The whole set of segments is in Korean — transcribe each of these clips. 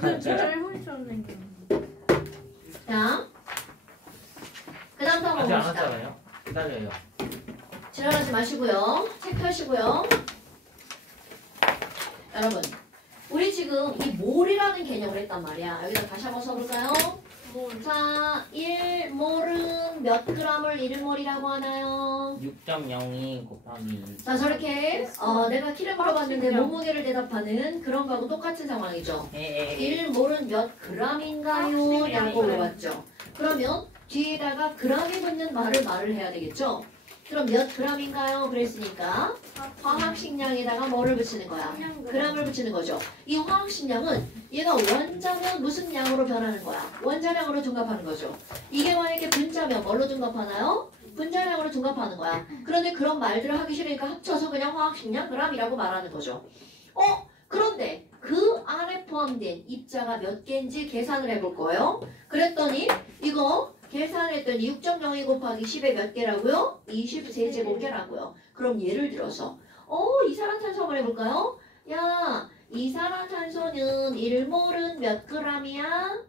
진짜 일본 시험생. 자, 그 다음 또 한번 아직 안 봅시다. 왔잖아요. 기다려요. 지랄하지 마시고요. 체크하시고요. 여러분, 우리 지금 이 몰이라는 개념을 했단 말이야. 여기다 다시 한번 써볼까요? 자, 1몰은 몇 g을 1몰이라고 하나요? 6.02 곱하기. 자, 저렇게 내가 키를 물어봤는데 몸무게를 대답하는 그런 거하고 똑같은 상황이죠. 1몰은 몇 g인가요? 라고 물어봤죠. 그러면 뒤에다가 g이 붙는 말을 해야 되겠죠. 그럼 몇 g인가요? 그랬으니까 화학식량에다가 뭐를 붙이는 거야? g을 붙이는 거죠. 이 화학식량은 얘가 원자면 무슨 양으로 변하는 거야? 원자량으로 둔갑하는 거죠. 이게 만약에 분자면 뭘로 둔갑하나요? 분자량으로 둔갑하는 거야. 그런데 그런 말들을 하기 싫으니까 합쳐서 그냥 화학식량 g이라고 말하는 거죠. 그런데 그 안에 포함된 입자가 몇 개인지 계산을 해볼 거예요. 그랬더니 이거 계산했더니 6.02 곱하기 10에 몇 개라고요? 23제곱개라고요. 그럼 예를 들어서 이산화탄소 한번 해볼까요? 야, 이산화탄소는 1몰은 몇 g이야?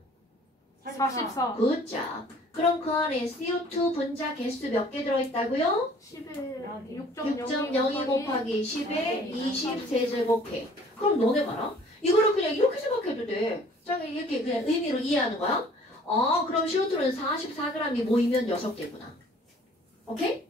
44. 굿잡. 그럼 그 안에 CO2 분자 개수 몇 개 들어있다고요? 10에 6.02 곱하기 10에 23제곱개. 그럼 너네 봐라. 이거를 그냥 이렇게 생각해도 돼. 자, 이렇게 그냥 의미로 이해하는 거야. 그럼 CO2는 44g이 모이면 6개구나. 오케이?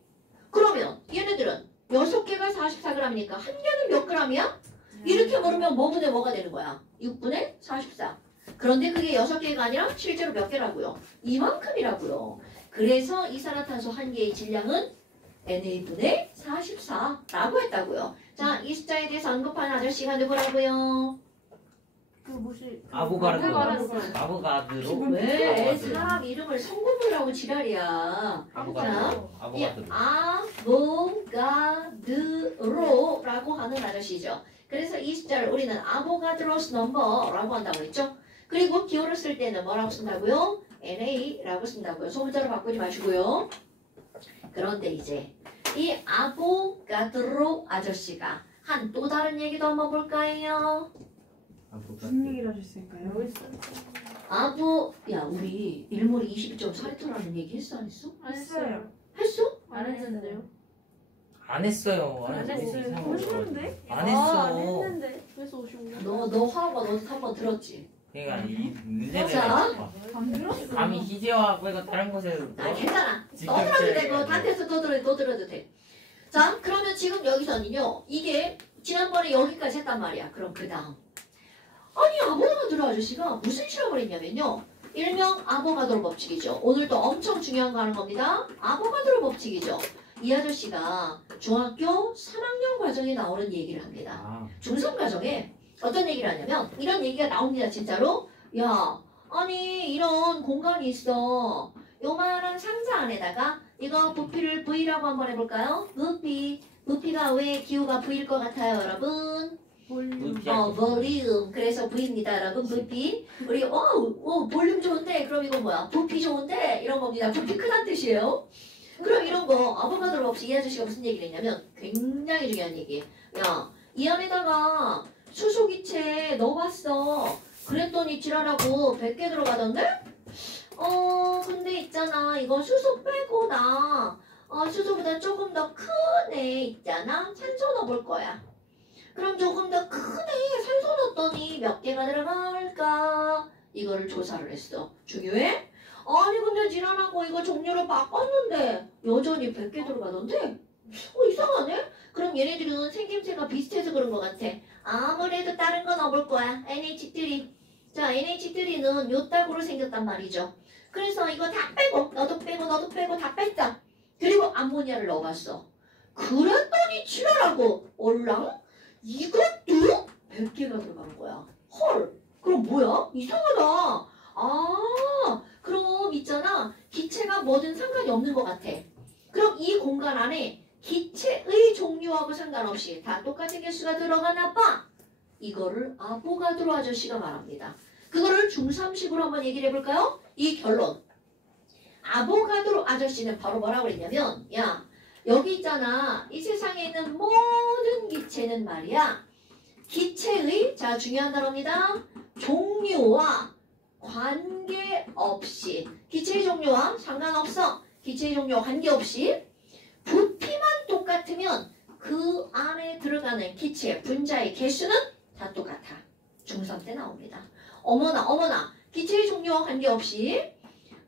그러면 얘네들은 6개가 44g이니까 한 개는 몇 g이야? 이렇게 물으면 뭐분의 뭐가 되는 거야? 6분의 44. 그런데 그게 6개가 아니라 실제로 몇 개라고요? 이만큼이라고요. 그래서 이산화탄소 한 개의 질량은 NA분의 44라고 했다고요. 자, 이 숫자에 대해서 언급한 아저씨가 누구라고요? 그 뭐지? 아보가드로. 아보가드로. 왜 사람 이름을 성분부라고 지랄이야. 아보가드로. 이 아보가드로라고 하는 아저씨죠. 그래서 이 숫자를 우리는 아보가드로스 넘버라고 한다고 했죠. 그리고 기호를 쓸 때는 뭐라고 쓴다고요? NA라고 쓴다고요. 소문자로 바꾸지 마시고요. 그런데 이제 이 아보가드로 아저씨가 한 또 다른 얘기도 한번 볼까요? 무슨 얘기를 하셨을까요? 야, 우리 일몰이 22.4리터라는 얘기 했어, 안 했어? 했어요. 했어? 안 했는데요. 안 했어요. 안 했어요. 오셨는데? 안 했어. 안 했는데. 그래서 오신 거. 너 화로가 너 한번 들었지? 그러니까 이 문제는 자. 안 들었어. 감히 희재와 빼고 다른 곳에서 괜찮아. 직접 떠들어도 되고 제외해야지. 단테서 떠들어도 돼. 자, 그러면 지금 여기서는요. 이게 지난번에 여기까지 했단 말이야. 그럼 그 다음. 아니, 아보가드로 아저씨가 무슨 실험을 했냐면요. 일명 아보가드로 법칙이죠. 오늘도 엄청 중요한 거 하는 겁니다. 아보가드로 법칙이죠. 이 아저씨가 중학교 3학년 과정에 나오는 얘기를 합니다. 중3 과정에 어떤 얘기를 하냐면 이런 얘기가 나옵니다. 진짜로. 야, 아니 이런 공간이 있어. 요만한 상자 안에다가 이거 부피를 V라고 한번 해볼까요? 부피가 왜 기호가 V일 것 같아요, 여러분? 볼륨. 그래서 V입니다, 여러분. 부피. 우리 볼륨 좋은데 그럼 이거 뭐야? 부피 좋은데 이런 겁니다. 부피 크다는 뜻이에요. 그럼 이런 거 아보가드로 없이 이 아저씨가 무슨 얘기를 했냐면 굉장히 중요한 얘기. 야, 이 안에다가 수소기체 넣어봤어. 그랬더니 지랄하고 100개 들어가던데? 근데 있잖아. 이거 수소 빼고 수소보다 조금 더 큰 애 있잖아. 산소 넣어볼 거야. 그럼 조금 더 큰 애 산소 넣었더니 몇 개가 들어갈까? 이거를 조사를 했어. 중요해? 아니 근데 지랄하고 이거 종류를 바꿨는데 여전히 100개 들어가던데? 이상하네? 그럼 얘네들은 생김새가 비슷해서 그런 것 같아. 아무래도 다른 거 넣어볼 거야. NH3. 자, NH3는 요 딱으로 생겼단 말이죠. 그래서 이거 다 빼고 너도 빼고 다 뺐다. 그리고 암모니아를 넣어봤어. 그랬더니 지랄하고 얼랑? 이것도 100개가 들어간 거야. 헐, 그럼 뭐야? 이상하다. 그럼 있잖아. 기체가 뭐든 상관이 없는 것 같아. 그럼 이 공간 안에 기체의 종류하고 상관없이 다 똑같은 개수가 들어가나 봐. 이거를 아보가드로 아저씨가 말합니다. 그거를 중3식으로 한번 얘기를 해볼까요? 이 결론. 아보가드로 아저씨는 바로 뭐라고 그랬냐면 야, 여기 있잖아. 이 세상에 있는 모든 기체는 말이야. 기체의, 자 중요한 단어입니다. 종류와 관계없이 기체의 종류와 상관없어. 기체의 종류와 관계없이 부피만 똑같으면 그 안에 들어가는 기체 분자의 개수는 다 똑같아. 중3 때 나옵니다. 어머나 기체의 종류와 관계없이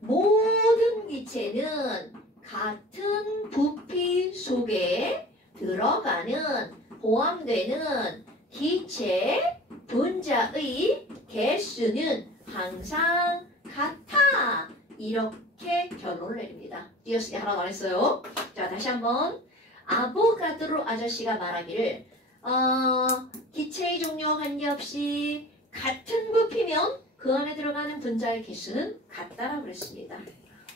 모든 기체는 같은 부피 속에 들어가는 포함되는 기체 분자의 개수는 항상 같아. 이렇게 결론을 내립니다. 띄어쓰기 하나도 안 했어요. 자, 다시 한번. 아보가드로 아저씨가 말하기를 기체의 종류와 관계없이 같은 부피면 그 안에 들어가는 분자의 개수는 같다라고 그랬습니다.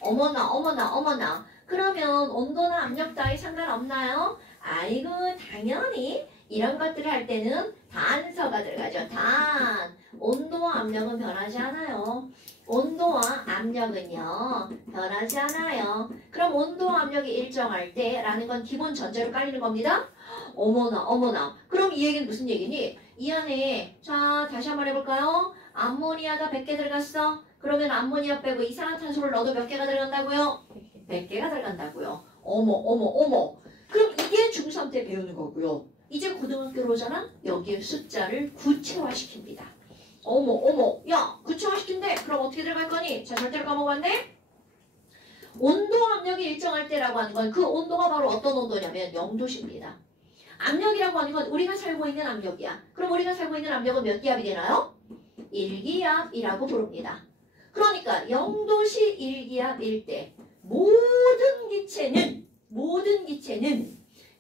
어머나. 그러면 온도나 압력 따위 상관없나요? 아이고, 당연히 이런 것들을 할 때는 단서가 들어가죠. 온도와 압력은 변하지 않아요. 온도와 압력은요, 변하지 않아요. 그럼 온도와 압력이 일정할 때라는 건 기본 전제로 깔리는 겁니다. 어머나. 그럼 이 얘기는 무슨 얘기니? 이 안에, 자, 다시 한번 해볼까요? 암모니아가 100개 들어갔어. 그러면 암모니아 빼고 이산화탄소를 넣어도 몇 개가 들어간다고요? 100개가 들어간다고요. 어머. 그럼 이게 중3 때 배우는 거고요. 이제 고등학교로 오잖아? 여기에 숫자를 구체화시킵니다. 어머. 야, 구체화시킨대. 그럼 어떻게 들어갈 거니? 자, 절대로 까먹었네? 온도 압력이 일정할 때라고 하는 건 그 온도가 바로 어떤 온도냐면 0도씨입니다. 압력이라고 하는 건 우리가 살고 있는 압력이야. 그럼 우리가 살고 있는 압력은 몇 기압이 되나요? 1기압이라고 부릅니다. 그러니까 0도씨 1기압일 때 모든 기체는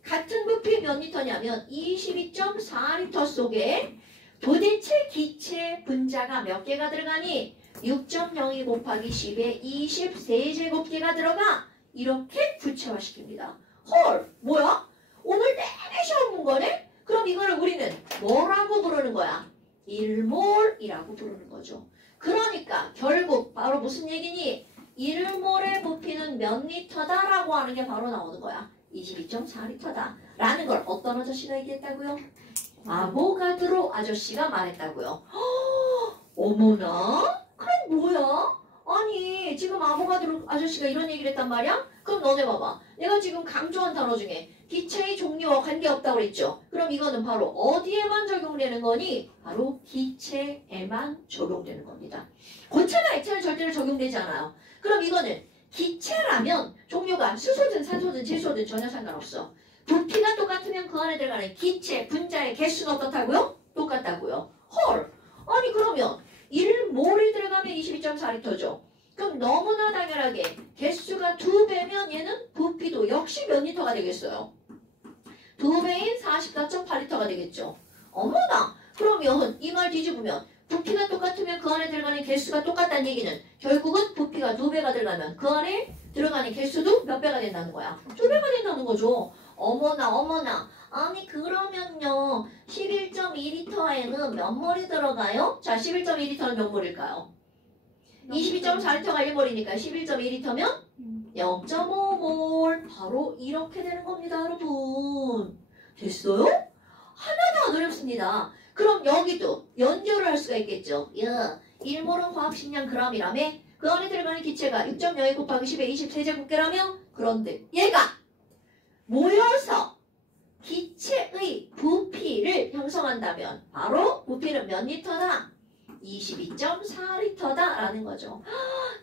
같은 부피 몇 리터냐면 22.4리터 속에 도대체 기체 분자가 몇 개가 들어가니? 6.02 곱하기 10에 23제곱개가 들어가. 이렇게 구체화시킵니다. 헐, 뭐야? 오늘 내내 시험 본 거네? 그럼 이거를 우리는 뭐라고 부르는 거야? 1몰이라고 부르는 거죠. 그러니까 결국 바로 무슨 얘기니? 1몰의 부피는 몇 리터다 라고 하는 게 바로 나오는 거야. 22.4리터다 라는 걸 어떤 아저씨가 얘기했다고요? 아보가드로 아저씨가 말했다고요. 어머나? 그럼 뭐야? 아니 지금 아보가드로 아저씨가 이런 얘기를 했단 말이야? 그럼 너네 봐봐. 내가 지금 강조한 단어 중에 기체의 종류와 관계없다고 그랬죠? 그럼 이거는 바로 어디에만 적용되는 거니? 바로 기체에만 적용되는 겁니다. 고체나 액체는 절대로 적용되지 않아요. 그럼 이거는 기체라면 종류가 수소든 산소든 질소든 전혀 상관없어. 부피가 똑같으면 그 안에 들어가는 기체, 분자의 개수는 어떻다고요? 똑같다고요. 헐! 아니 그러면 1몰이 들어가면 22.4리터죠. 그럼 너무나 당연하게 개수가 2배면 얘는 부피도 역시 몇 리터가 되겠어요? 2배인 44.8리터가 되겠죠. 어머나! 그러면 이 말 뒤집으면 부피가 똑같으면 그 안에 들어가는 개수가 똑같다는 얘기는 결국은 부피가 2배가 들어가면 그 안에 들어가는 개수도 몇 배가 된다는 거야? 2배가 된다는 거죠. 어머나. 아니 그러면요 11.2리터에는 몇 몰이 들어가요? 자 11.2리터는 몇 몰일까요? 22.4리터가 1몰이니까 11.2리터면 0.5몰. 바로 이렇게 되는 겁니다 여러분. 됐어요? 하나도 안 어렵습니다. 그럼 여기도 연결을 할 수가 있겠죠. 1몰은 화학식량 g이라며 그 안에 들어가는 기체가 6.02 곱하기 10의 23제곱개라며 그런데 얘가 모여서 기체의 부피를 형성한다면 바로 부피는 몇 리터다? 22.4리터다 라는 거죠.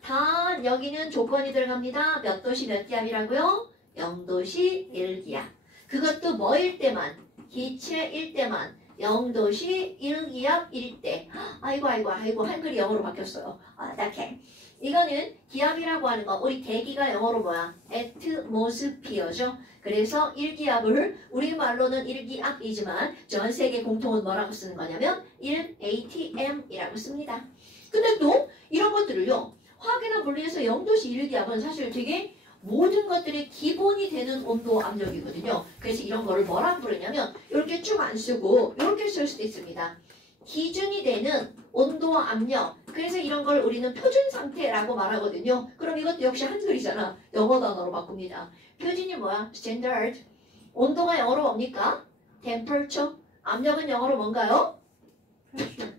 단 여기는 조건이 들어갑니다. 몇 도씨 몇 기압이라고요? 0도씨 1기압. 그것도 뭐일 때만? 기체일 때만 0도씨 1기압일 때. 아이고 한글이 영어로 바뀌었어요. 딱해. 이거는 기압이라고 하는 거 우리 대기가 영어로 뭐야? atmosphere죠. 그래서 1기압을 우리말로는 1기압이지만 전 세계 공통은 뭐라고 쓰는 거냐면 1atm이라고 씁니다. 근데 또 이런 것들을요. 화학이나 물리에서 0도씨 1기압은 사실 되게 모든 것들의 기본이 되는 온도 압력이거든요. 그래서 이런 거를 뭐라고 부르냐면 이렇게 쭉 안 쓰고 이렇게 쓸 수도 있습니다. 기준이 되는 온도와 압력. 그래서 이런 걸 우리는 표준 상태라고 말하거든요. 그럼 이것도 역시 한글이잖아. 영어 단어로 바꿉니다. 표준이 뭐야? standard. 온도가 영어로 뭡니까? temperature. 압력은 영어로 뭔가요?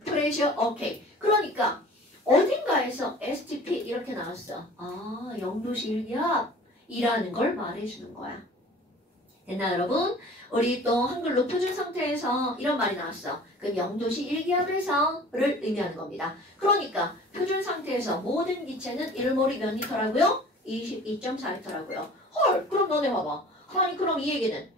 pressure. 오케이. 그러니까 어딘가에서 STP 이렇게 나왔어. 아, 0도씨 1기압이라는 걸 말해주는 거야. 됐나 여러분? 우리 또 한글로 표준 상태에서 이런 말이 나왔어. 그럼 0도씨 1기압에서를 의미하는 겁니다. 그러니까 표준 상태에서 모든 기체는 1몰이 몇 리터라고요? 22.4리터라고요. 헐, 그럼 너네 봐봐. 아니 그럼 이 얘기는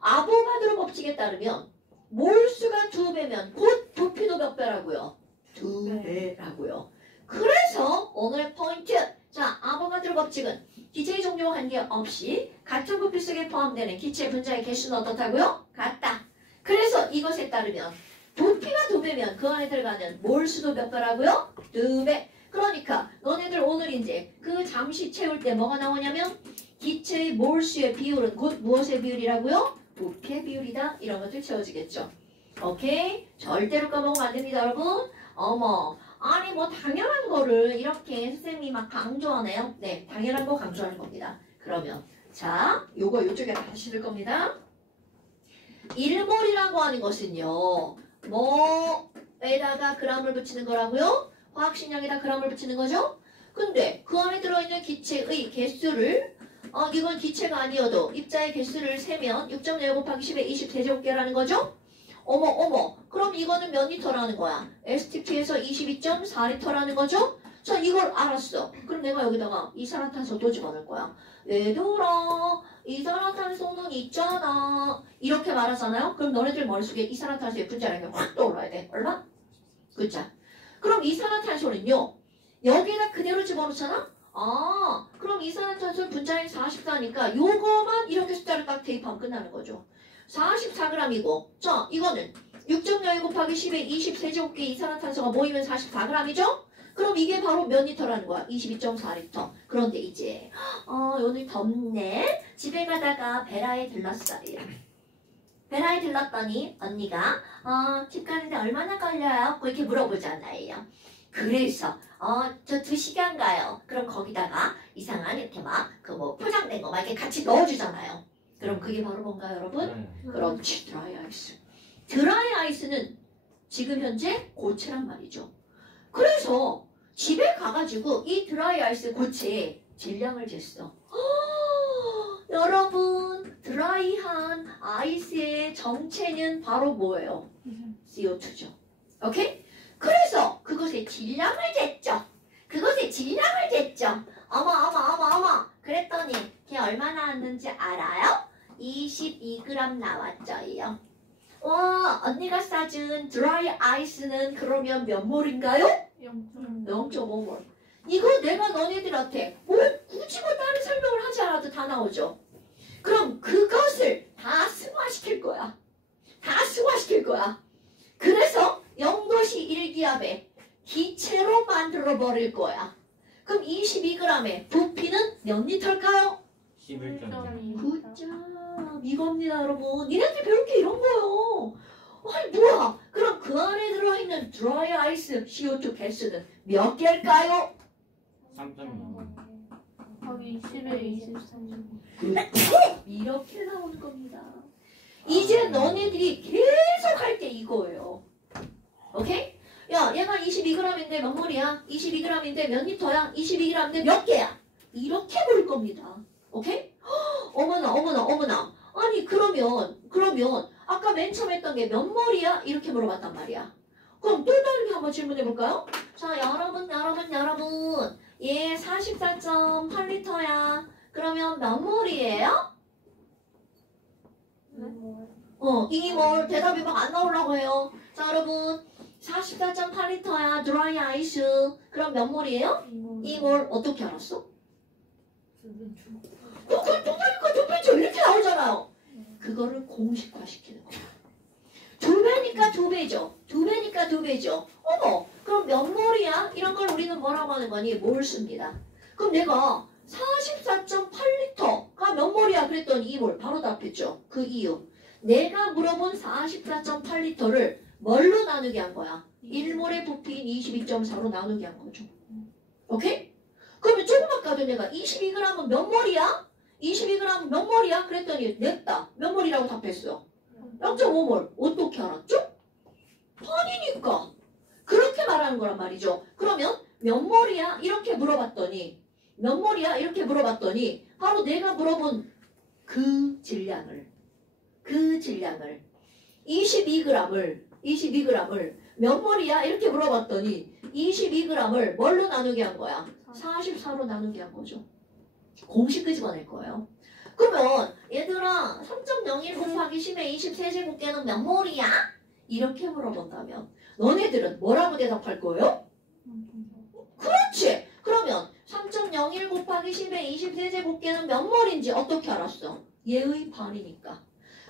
아보가드로 법칙에 따르면 몰수가 2배면 곧 부피도 몇 배라고요? 2배라고요. 그래서 오늘의 포인트. 자, 아보가드로 법칙은 기체의 종류와 관계없이 같은 부피 속에 포함되는 기체 분자의 개수는 어떻다고요? 같다. 그래서 이것에 따르면 부피가 2배면 그 안에 들어가는 몰수도 몇 배라고요? 2배. 그러니까 너네들 오늘 이제 그 잠시 채울 때 뭐가 나오냐면 기체의 몰수의 비율은 곧 무엇의 비율이라고요? 부피의 비율이다. 이런 것들 채워지겠죠. 오케이? 절대로 까먹으면 안 됩니다, 여러분. 어머, 아니 뭐 당연한 거를 이렇게 선생님이 막 강조하네요. 네, 당연한 거 강조하는 겁니다. 그러면 자, 요거 요쪽에 다시 쓸 겁니다. 1몰이라고 하는 것은요. 뭐에다가 g을 붙이는 거라고요? 화학식량에다 g을 붙이는 거죠? 근데 그 안에 들어있는 기체의 개수를 이건 기체가 아니어도 입자의 개수를 세면 6.0 곱하기 10의 20세제곱계라는 거죠? 어머 그럼 이거는 몇 리터라는 거야? STP에서 22.4리터라는 거죠? 자 이걸 알았어. 그럼 내가 여기다가 이산화탄소 또 집어넣을 거야. 얘들아 이산화탄소는 있잖아 이렇게 말하잖아요? 그럼 너네들 머릿속에 이산화탄소의 분자라는 게 확 떠올라야 돼. 얼마? 그죠? 그럼 이산화탄소는요 여기에다 그대로 집어넣잖아? 아 그럼 이산화탄소 분자의 44니까 요거만 이렇게 숫자를 딱 대입하면 끝나는 거죠. 44g이고 자 이거는 6.02 곱하기 10의 20세제곱계 이산화탄소가 모이면 44g이죠? 그럼 이게 바로 몇 리터라는 거야? 22.4리터. 그런데 이제 오늘 덥네. 집에 가다가 베라에 들렀어요. 베라에 들렀더니 언니가 집 가는데 얼마나 걸려요? 그렇게 물어보잖아요. 그래서 저 2시간 가요. 그럼 거기다가 이상한 이렇게 막 그 뭐 포장된 거 막 이렇게 같이 넣어주잖아요. 그럼 그게 바로 뭔가요, 여러분? 그렇지, 드라이 아이스. 드라이 아이스는 지금 현재 고체란 말이죠. 그래서 집에 가가지고 이 드라이 아이스 고체의 질량을 쟀어. 여러분, 드라이한 아이스의 정체는 바로 뭐예요? CO2죠. 오케이? 그래서 그것의 질량을 쟀죠. 그것의 질량을 쟀죠. 어머. 그랬더니 걔 얼마 나왔는지 알아요? 22g 나왔죠요. 와, 언니가 싸준 드라이 아이스는 그러면 몇 몰인가요? 0.5몰. 이거 내가 너네들한테 굳이 뭐 다른 설명을 하지 않아도 다 나오죠. 그럼 그것을 다 승화시킬 거야. 다 승화시킬 거야. 그래서 0도씨 1기압에 기체로 만들어 버릴 거야. 그럼 22g의 부피는 몇 리터일까요? 11.2. 굿잡. 이겁니다, 여러분. 니네들 배울 게 이런 거요. 아니, 뭐야. 그럼 그 안에 들어있는 드라이 아이스 CO2 개수는 몇 개일까요? 3.0. 거기 10에 23. 이렇게 나오는 겁니다. 이제 너네들이 계속 할 게 이거예요. 오케이? 야, 얘가 22g인데 몇 몰이야? 22g인데 몇 리터야? 22g인데 몇 개야? 이렇게 볼 겁니다. 오케이? 어머나. 아니 그러면 아까 맨 처음 했던 게 몇 몰이야? 이렇게 물어봤단 말이야. 그럼 또 다르게 한번 질문해 볼까요? 자, 여러분. 얘 44.8리터야. 그러면 몇 몰이에요? 2몰. 대답이 막 안 나오려고 해요. 자, 여러분. 44.8리터야. 드라이 아이스. 그럼 몇 몰이에요? 2몰. 어떻게 알았어? 그건 두 배죠. 이렇게 나오잖아요. 그거를 공식화시키는 거야. 2배니까 2배죠. 어머, 그럼 몇 몰이야? 이런 걸 우리는 뭐라고 하는 거니? 몰수입니다. 그럼 내가 44.8리터가 몇 몰이야? 그랬더니 2몰. 바로 답했죠. 그 이유. 내가 물어본 44.8리터를 뭘로 나누게 한 거야? 1몰의 부피인 22.4로 나누게 한 거죠. 오케이? 그러면 조금 아까도 내가 22g은 몇 몰이야? 22g은 몇 몰이야? 그랬더니 냈다. 몇 몰이라고 답했어? 0.5몰. 어떻게 알았죠? 아니니까. 그렇게 말 말하는 거란 말이죠. 그러면 몇 몰이야? 이렇게 물어봤더니 몇 몰이야? 이렇게 물어봤더니 바로 내가 물어본 그 질량을 22g을 몇 몰이야? 이렇게 물어봤더니 22g을 뭘로 나누게 한 거야? 44로 나누게 한 거죠. 공식 끄집어낼 거예요. 그러면 얘들아 3.01 곱하기 10의 23제곱계는 몇 몰이야? 이렇게 물어본다면 너네들은 뭐라고 대답할 거예요? 그렇지. 그러면 3.01 곱하기 10의 23제곱계는 몇 몰인지 어떻게 알았어? 얘의 반이니까.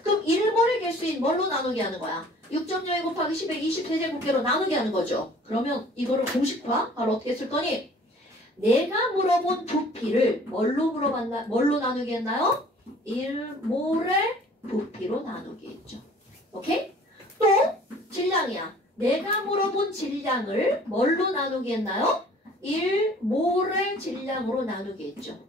그럼 1몰의 개수인 뭘로 나누게 하는 거야? 6.02 곱하기 10의 23제곱계로 나누게 하는 거죠. 그러면 이거를 공식화 바로 어떻게 쓸 거니? 내가 물어본 부피를 뭘로 나누게 했나요? 1몰의 부피로 나누게 했죠. 오케이? 또 질량이야. 내가 물어본 질량을 뭘로 나누게 했나요? 1몰의 질량으로 나누게 했죠.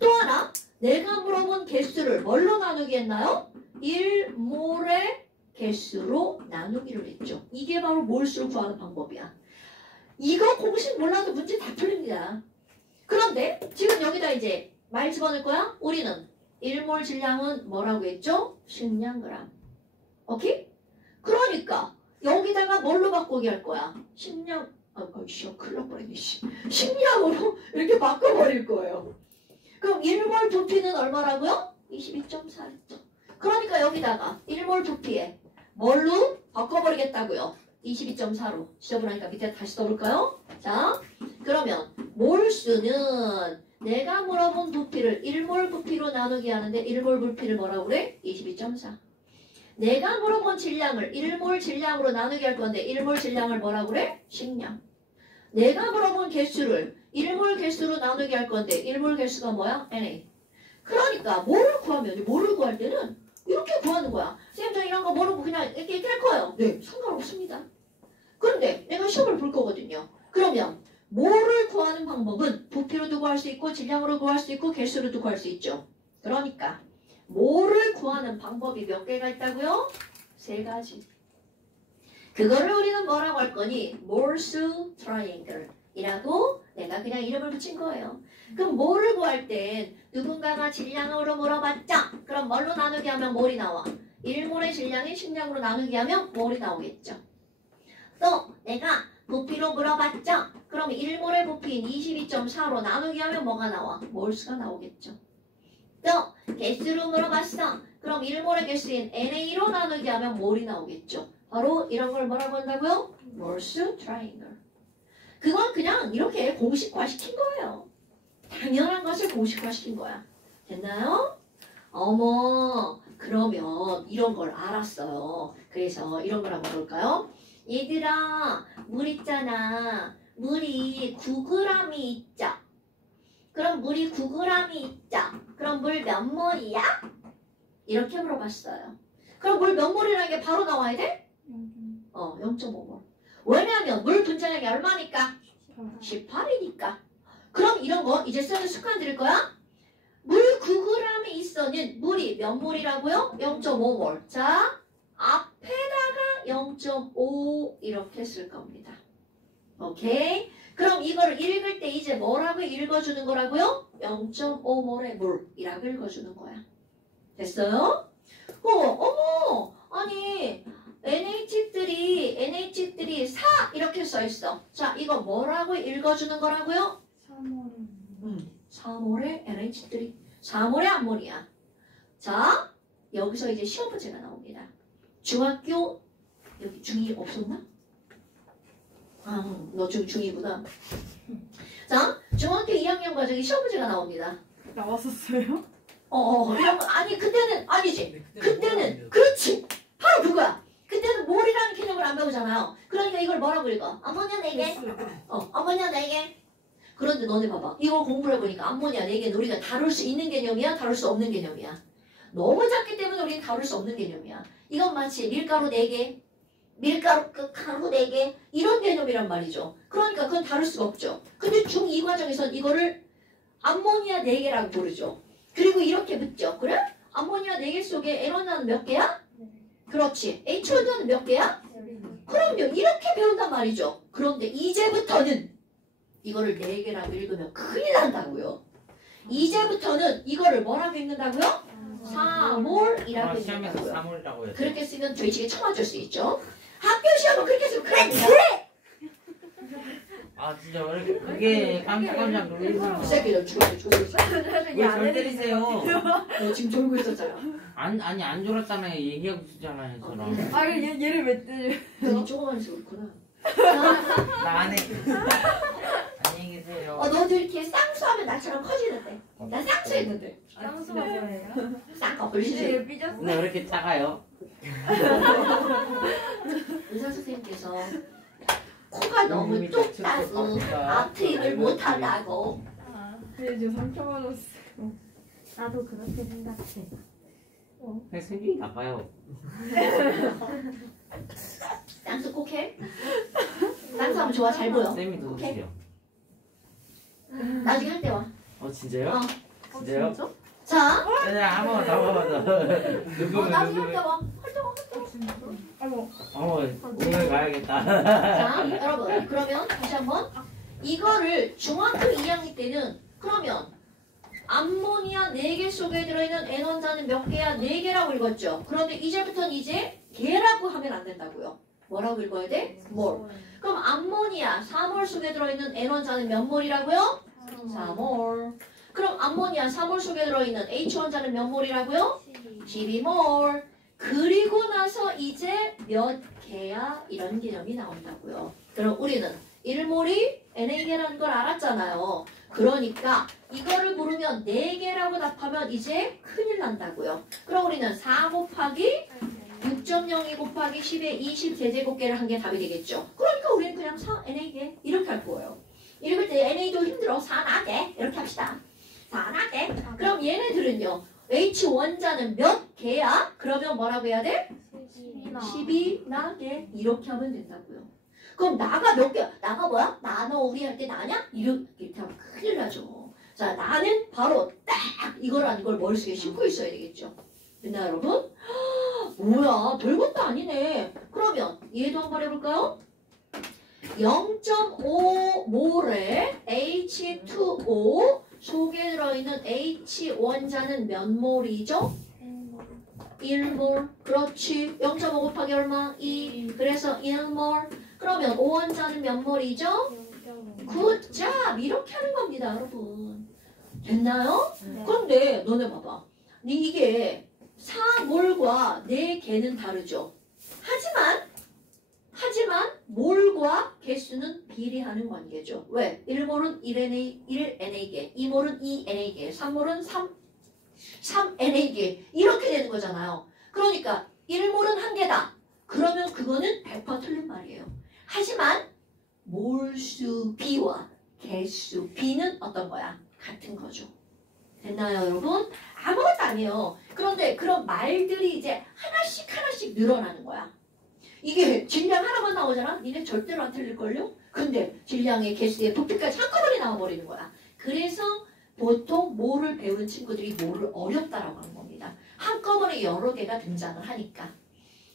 또 하나, 내가 물어본 개수를 뭘로 나누게 했나요? 1몰의 개수로 나누기를 했죠. 이게 바로 몰수를 구하는 방법이야. 이거 공식 몰라도 문제 다 풀립니다. 그런데 지금 여기다 이제 말 집어넣을 거야? 우리는 1몰 질량은 뭐라고 했죠? 10량. 오케이? 그러니까 여기다가 뭘로 바꾸게 할 거야? 10량. 아이씨, 큰일 날 뻔했네. 10량으로 이렇게 바꿔버릴 거예요. 그럼 1몰 부피는 얼마라고요? 22.4리터. 그러니까 여기다가 1몰 부피에 뭘로 바꿔버리겠다고요? 22.4로. 지저분하니까 밑에 다시 써볼까요? 자, 그러면 몰수는 내가 물어본 부피를 1몰 부피로 나누게 하는데 1몰 부피를 뭐라고 그래? 22.4. 내가 물어본 질량을 1몰 질량으로 나누게 할 건데 1몰 질량을 뭐라고 그래? 10량. 내가 물어본 개수를 1몰 개수로 나누게 할 건데 1몰 개수가 뭐야? NA. 그러니까 뭐를 구하면 뭐를 구할 때는 이렇게 구하는 거야. 쌤, 저 이런 거 모르고 그냥 이렇게 할 거예요. 네, 상관없습니다. 그런데 내가 시험을 볼 거거든요. 그러면 뭐를 구하는 방법은 부피로도 구할 수 있고 질량으로 구할 수 있고 개수로도 구할 수 있죠. 그러니까 뭐를 구하는 방법이 몇 개가 있다고요? 3가지. 그거를 우리는 뭐라고 할 거니? 몰수 트라이앵글 이라고 내가 그냥 이름을 붙인 거예요. 그럼 뭐를 구할 땐 누군가가 질량으로 물어봤죠? 그럼 뭘로 나누게 하면 뭘이 나와? 1몰의 질량이 10량으로 나누게 하면 뭘이 나오겠죠? 또 내가 부피로 물어봤죠? 그럼 1몰의 부피인 22.4로 나누게 하면 뭐가 나와? 몰수가 나오겠죠. 또 개수로 물어봤어. 그럼 1몰의 개수인 NA로 나누게 하면 몰이 나오겠죠. 바로 이런 걸 뭐라고 한다고요? 몰수 트라이앵글. 그건 그냥 이렇게 공식화시킨 거예요. 당연한 것을 공식화시킨 거야. 됐나요? 어머, 그러면 이런 걸 알았어요. 그래서 이런 걸 한번 볼까요? 얘들아, 물 있잖아. 물이 9g이 있죠. 그럼 물이 9g이 있죠. 그럼 물 몇 몰이야? 이렇게 물어봤어요. 그럼 물 몇 몰이라는 게 바로 나와야 돼? 0.5몰. 왜냐하면 물 분자량이 얼마니까? 18이니까. 그럼 이런 거 이제 쓰는 습관 들일 거야? 물 9g이 있어는 물이 몇 몰이라고요? 0.5몰. 자, 앞에다가 0.5 이렇게 쓸 겁니다. 오케이? 그럼 이거를 읽을 때 이제 뭐라고 읽어주는 거라고요? 0.5몰의 물이라고 읽어주는 거야. 됐어요? 어머, 아니 NH들이 4 이렇게 써있어. 자, 이거 뭐라고 읽어주는 거라고요? 3몰의 NH3. 3몰의 암몰이야. 자, 여기서 이제 시험 문제가 나옵니다. 중학교, 여기 중2 없었나? 너 지금 중2구나. 자, 중학교 2학년 과정에 시험 문제가 나옵니다. 나왔었어요? 이런 거, 아니, 그때는, 아니지. 그때는, 그렇지. 바로 그거야. 그때는 몰이라는 개념을 안 배우잖아요. 그러니까 이걸 뭐라고 읽어? 암모니아 4개? 암모니아 4개. 그런데 너네 봐봐. 이거 공부를 해보니까 암모니아 4개는 우리가 다룰 수 있는 개념이야? 다룰 수 없는 개념이야? 너무 작기 때문에 우리는 다룰 수 없는 개념이야. 이건 마치 밀가루 4개, 밀가루 가루 4개 이런 개념이란 말이죠. 그러니까 그건 다룰 수가 없죠. 근데 중2 과정에선 이거를 암모니아 4개라고 부르죠. 그리고 이렇게 묻죠. 그래? 암모니아 4개 속에 에너는 몇 개야? 그렇지. H2는 몇 개야? 그럼요. 이렇게 배운단 말이죠. 그런데 이제부터는 이거를 4개라고 읽으면 큰일 난다고요. 이제부터는 이거를 뭐라고 읽는다고요? 4몰이라고 시험에서 읽는다고요. 3월이라고 해요. 그렇게 쓰면 돼지게 쳐맞을 수 있죠. 학교 시험은 그렇게 쓰면 그래! 아 진짜 왜 이렇게 그게 깜짝깜짝 놀리잖아. 이 새끼들 죽었어. 왜절 때리세요? 너 지금 졸고 있었잖아. 아니 안 졸았잖아요. 얘기하고 있잖아요 저랑. 아 얘를 왜 때려? 눈이 조그만 해서 그렇구나. 나 안 해. 안녕히 계세요. 너도 이렇게 쌍수하면 나처럼 커지는데. 나 쌍수했는데. 쌍수가 뭐예요? 쌍꺼풀 시술. 얘 삐졌어. 근데 왜 이렇게 작아요? 의사 선생님께서 코가 너무 좁다고 앞트임을 못한다고. 근데 저 상처 받았어. 나도 그렇게 생각해. 그냥 성격이 나빠요. 쌍수 꼭 해? 쌍수하면 좋아? 잘 보여? 쌤이 누구세요? 나중에 할 때 와. 진짜요? 어. 진짜요? 자, 그냥 한번 더. 누구 나중에 할 때 누구? 와. 아이고. 오늘 가야겠다. 자, 여러분 그러면 다시 한번 이거를 중학교 2학년 때는 그러면 암모니아 4개 속에 들어있는 N원자는 몇 개야? 4개라고 읽었죠. 그런데 이제부터는 이제 개라고 하면 안 된다고요. 뭐라고 읽어야 돼? 몰. 그럼 암모니아 4몰 속에 들어있는 N원자는 몇 몰이라고요? 4몰. 그럼 암모니아 4몰 속에 들어있는 H원자는 몇 몰이라고요? 12몰. 그리고 나서 이제 몇 개야? 이런 개념이 나온다고요. 그럼 우리는 1몰이 Na개라는 걸 알았잖아요. 그러니까 이거를 물으면 4개라고 답하면 이제 큰일 난다고요. 그럼 우리는 4 곱하기 6.02 곱하기 10의 20 제제곱계를 한 게 답이 되겠죠. 그러니까 우리는 그냥 4 Na개 이렇게 할 거예요. 읽을 때 NA도 힘들어. 4 나개 이렇게 합시다. 4 나개. 그럼 얘네들은요. H원자는 몇 개야? 그러면 뭐라고 해야 돼? 12 나개 이렇게 하면 된다고요. 그럼 나가 몇 개? 나가 뭐야? 나너 우리 할 때 나냐? 이렇게 하면 큰일 나죠. 자, 나는 바로 딱 이거라는 걸 머릿속에 싣고 있어야 되겠죠. 됐나요, 여러분? 뭐야, 별것도 아니네. 그러면 얘도 한번 해볼까요? 0.5몰의 H2O 속에 들어있는 H원자는 몇 몰이죠? 1몰. 그렇지. 0.5 곱하기 얼마? 2. 그래서 1몰. 그러면 O원자는 몇 몰이죠? 굿잡. 이렇게 하는 겁니다, 여러분. 됐나요? 그런데 너네 봐봐. 이게 4몰과 4개는 다르죠. 하지만 몰과 개수는 비례하는 관계죠. 왜? 1몰은 1Na개, 2몰은 2Na개, 3몰은 3Na개 이렇게 되는 거잖아요. 그러니까 1몰은 1개다. 그러면 그거는 100% 틀린 말이에요. 하지만 몰수 B와 개수 B는 어떤 거야? 같은 거죠. 됐나요, 여러분? 아무것도 아니에요. 그런데 그런 말들이 이제 하나씩 늘어나는 거야. 이게 질량 하나만 나오잖아? 니네 절대로 안 틀릴걸요? 근데 질량의 개수의 부피까지 한꺼번에 나와버리는 거야. 그래서 보통 몰을 배우는 친구들이 몰을 어렵다라고 하는 겁니다. 한꺼번에 여러 개가 등장을 하니까.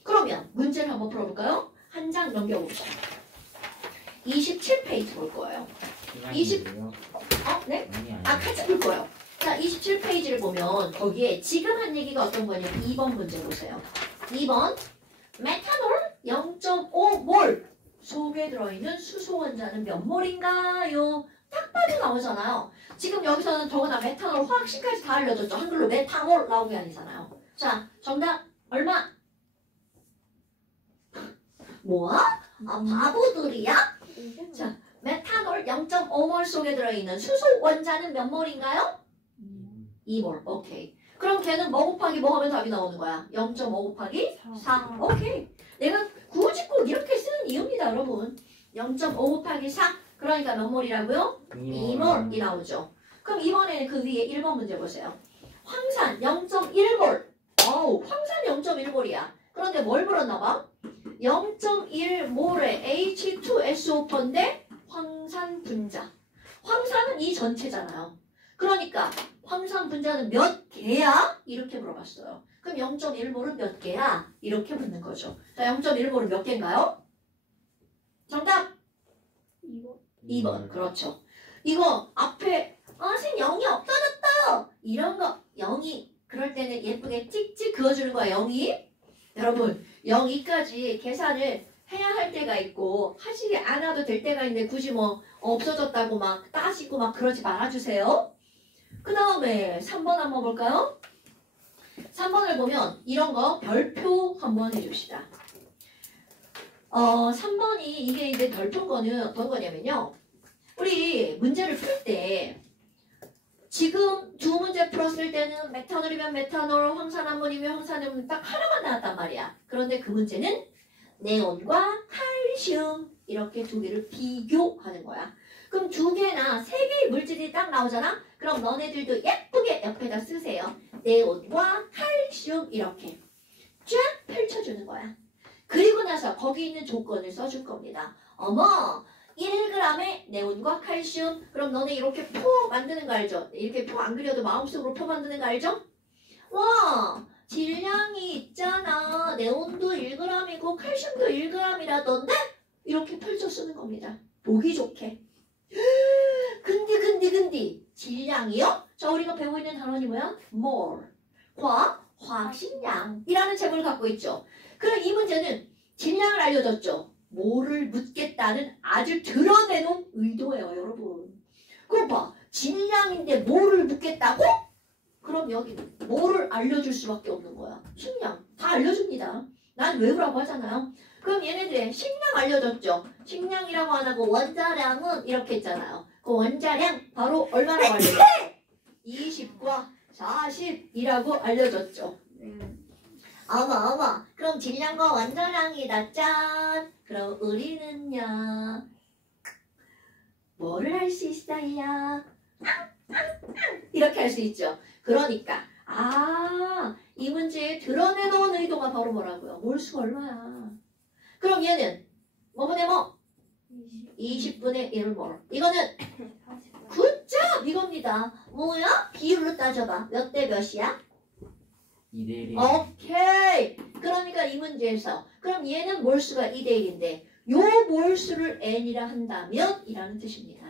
그러면 문제를 한번 풀어볼까요? 한 장 넘겨봅시다. 27페이지 볼 거예요. 20. 네? 같이 볼 거예요. 자, 27페이지를 보면 거기에 지금 한 얘기가 어떤 거냐면 2번 문제 보세요. 2번 메탄올 0.5몰 속에 들어있는 수소 원자는 몇 몰인가요? 딱 봐도 나오잖아요. 지금 여기서는 더구나 메탄올 화학식까지 다 알려줬죠. 한글로 메탄올 나온 게 아니잖아요. 자, 정답 얼마? 뭐야? 바보들이야? 자, 메탄올 0.5몰 속에 들어있는 수소 원자는 몇 몰인가요? 2몰. 오케이. 그럼 걔는 뭐 곱하기 뭐 하면 답이 나오는 거야? 0.5 곱하기 4. 오케이. 내가 굳이 꼭 이렇게 쓰는 이유입니다, 여러분. 0.5 곱하기 4. 그러니까 몇 몰이라고요? 2몰이 나오죠. 그럼 이번에 그 위에 1번 문제 보세요. 황산 0.1몰. 황산 0.1몰이야. 그런데 뭘 물었나 봐? 0.1몰의 H2SO4인데 황산 분자. 황산은 이 전체잖아요. 그러니까 황산 분자는 몇 개야? 이렇게 물어봤어요. 그럼 0.1몰은 몇 개야? 이렇게 묻는 거죠. 자, 0.1몰은 몇 개인가요? 정답! 2번. 그렇죠. 이거 앞에 선생님 0이 없어졌어요. 이런 거 0이 그럴 때는 예쁘게 찍찍 그어주는 거야. 0이. 여러분 0이까지 계산을 해야 할 때가 있고 하지 않아도 될 때가 있는데 굳이 뭐 없어졌다고 막 따지고 막 그러지 말아주세요. 그 다음에 3번 한번 볼까요? 3번을 보면 이런 거 별표 한번 해줍시다. 3번이 이게 이제 별표인 거는 어떤 거냐면요. 우리 문제를 풀 때 지금 두 문제 풀었을 때는 메탄올이면 메탄올, 황산화물이면 황산화물 딱 하나만 나왔단 말이야. 그런데 그 문제는 네온과 칼슘 이렇게 두 개를 비교하는 거야. 그럼 두 개나 세 개의 물질이 딱 나오잖아? 그럼 너네들도 예쁘게 옆에다 쓰세요. 네온과 칼슘 이렇게 쫙 펼쳐주는 거야. 그리고 나서 거기 있는 조건을 써줄 겁니다. 어머 1g의 네온과 칼슘 그럼 너네 이렇게 포 만드는 거 알죠? 이렇게 포 안 그려도 마음속으로 포 만드는 거 알죠? 와 질량이 있잖아. 네온도 1g이고 칼슘도 1g이라던데? 이렇게 펼쳐 쓰는 겁니다. 보기 좋게. 근디 질량이요? 자 우리가 배우고 있는 단원이 뭐야? mole 화학식량이라는 제목을 갖고 있죠. 그럼 이 문제는 질량을 알려줬죠. 뭐를 묻겠다는 아주 드러내놓은 의도예요 여러분. 그럼 봐 질량인데 뭐를 묻겠다고? 그럼 여기는 뭐를 알려줄 수밖에 없는 거야. 식량 다 알려줍니다. 난 외우라고 하잖아요. 그럼 얘네들의 식량 알려줬죠. 식량이라고 안 하고 원자량은 이렇게 했잖아요. 그 원자량 바로 얼마라고 알려줬죠? 20과 40이라고 알려줬죠. 어머 그럼 질량과 원자량이다. 짠. 그럼 우리는요 뭐를 할 수 있어요? 이렇게 할 수 있죠. 그러니까 이 문제에 드러내놓은 의도가 바로 뭐라고요? 몰수가 얼마야? 그럼 얘는 뭐분의 뭐? 20분의 1몰. 이거는 9점 이겁니다. 뭐야? 비율로 따져봐. 몇 대 몇이야? 2대1이 오케이. 그러니까 이 문제에서 그럼 얘는 몰수가 2대1인데 요 몰수를 n이라 한다면 이라는 뜻입니다.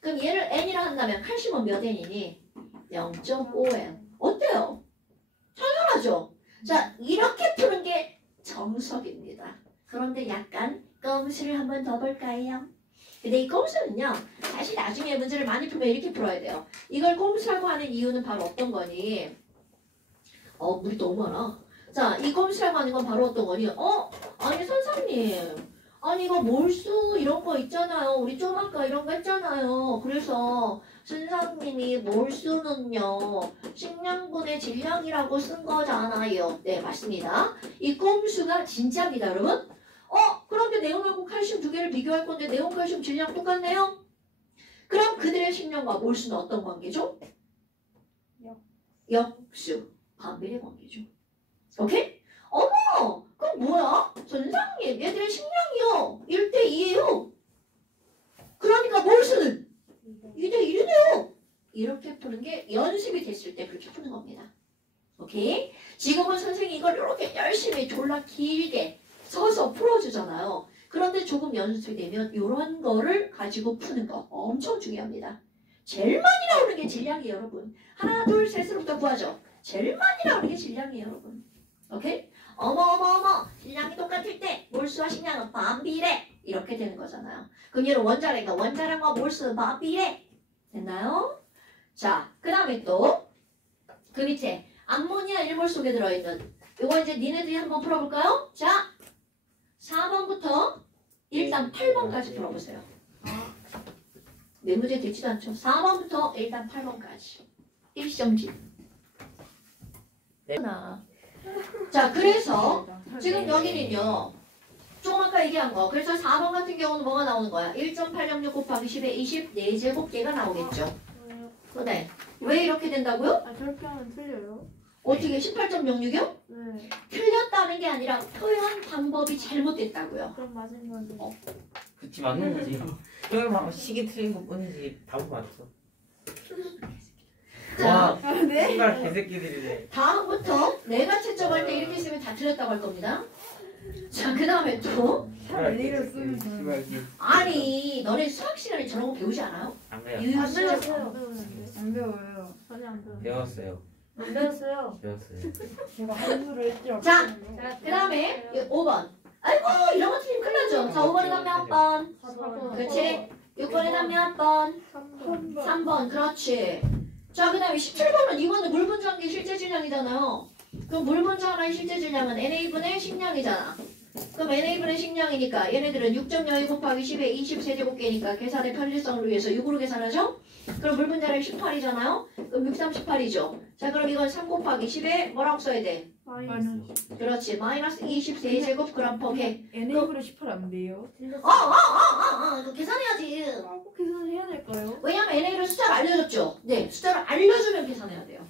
그럼 얘를 n이라 한다면 칼슘은 몇 n이니? 0.5n. 어때요? 당연하죠. 자 이렇게 푸는 게 정석입니다. 그런데 약간 꼼수를 한번 더 볼까요? 근데 이 꼼수는요 사실 나중에 문제를 많이 풀면 이렇게 풀어야 돼요. 이걸 꼼수라고 하는 이유는 바로 어떤 거니? 물이 너무 많아. 자, 이 꼼수라고 하는 건 바로 어떤 거니? 아니 선생님 아니 이거 몰수 이런 거 있잖아요. 우리 좀 아까 이런 거 했잖아요. 그래서 선생님이 몰수는요 식량분의 질량이라고 쓴 거잖아요. 네 맞습니다. 이 꼼수가 진짜입니다 여러분. 그런데 네온하고 칼슘 두 개를 비교할 건데 네온 칼슘 질량 똑같네요. 그럼 그들의 식량과 몰수는 어떤 관계죠? 역수 반비례 관계죠. 오케이? 어머 그럼 뭐야? 선생님 얘들의 식량이요 1대2예요. 그러니까 몰수는 2대1이네요. 이렇게 푸는 게 연습이 됐을 때 그렇게 푸는 겁니다. 오케이? 지금은 선생님이 이걸 이렇게 열심히 졸라 길게 서서 풀어주잖아요. 그런데 조금 연습이 되면 이런 거를 가지고 푸는 거 엄청 중요합니다. 제일 많이 나오는 게 질량이에요 여러분. 하나 둘 셋으로부터 구하죠. 제일 많이 나오는 게 질량이에요 여러분. 오케이? 어머 질량이 똑같을 때 몰수와 식량은 반비례 이렇게 되는 거잖아요. 그럼 얘는 원자량이니까 원자량과 몰수는 반비례 됐나요? 자 그 다음에 또 그 밑에 암모니아 1몰 속에 들어있는 이거 이제 니네들이 한번 풀어볼까요? 자 4번부터 일단 8번까지 풀어보세요. 내 문제 되지도 않죠. 4번부터 일단 8번까지 일시정지. 자 그래서 지금 여기는요 조금 아까 얘기한 거 그래서 4번 같은 경우는 뭐가 나오는 거야? 1.806 곱하기 10에 20 4제곱개가 나오겠죠. 네. 왜 이렇게 된다고요? 저렇게 하면 틀려요? 어떻게 18.06이요? 네. 틀렸다는 게 아니라 표현 방법이 잘못됐다고요. 그럼 맞은 거지. 그치 맞는 거지. 여기 봐 시계 틀린 거 뿐이지 답은 맞죠. 와 네? 신발 개새끼들이네. 다음부터 내가 채점할 때 이렇게 쓰면 다 틀렸다고 할 겁니다. 자, 그 다음에 또 L을 쓰면 되는 씨발 이게 아니 너네 수학 시간에 저런 거 배우지 않아요? 안 돼요. 유- 안 진짜 배웠어요. 안 배웠는데. 안 배워요. 전혀 안 배웠어요. 배웠어요. 안 배웠어요. 배웠어요. 제가 한수를 했죠. 자, 그 다음에 5번. 아이고 이런 거 틀리면 큰일 나죠. 자, 5번에 답 몇 번? 4번. 그렇지. 6번에 답 몇 번? 3번. 3번. 그렇지. 자, 그 다음에 17번은 이거는 물 분자한 게 실제 질량이잖아요. 그럼 물 분자하나의 실제 질량은 NA분의 식량이잖아. 그럼 NA분의 식량이니까 얘네들은 6.02 곱하기 10의 20세제곱계니까 계산의 편리성을 위해서 6으로 계산하죠? 그럼 물 분자량 18이잖아요? 그럼 6, 3, 18이죠. 자, 그럼 이건 3 곱하기 10에 뭐라고 써야 돼? 마이너스. 그렇지. 마이너스 24제곱그램 퍼 개. NA분의 18 안 돼요? 그거 계산해야지. 꼭 계산해야 될까요? 왜냐면 NA를 숫자를 알려줬죠. 네, 숫자를 알려주면 계산해야 돼요.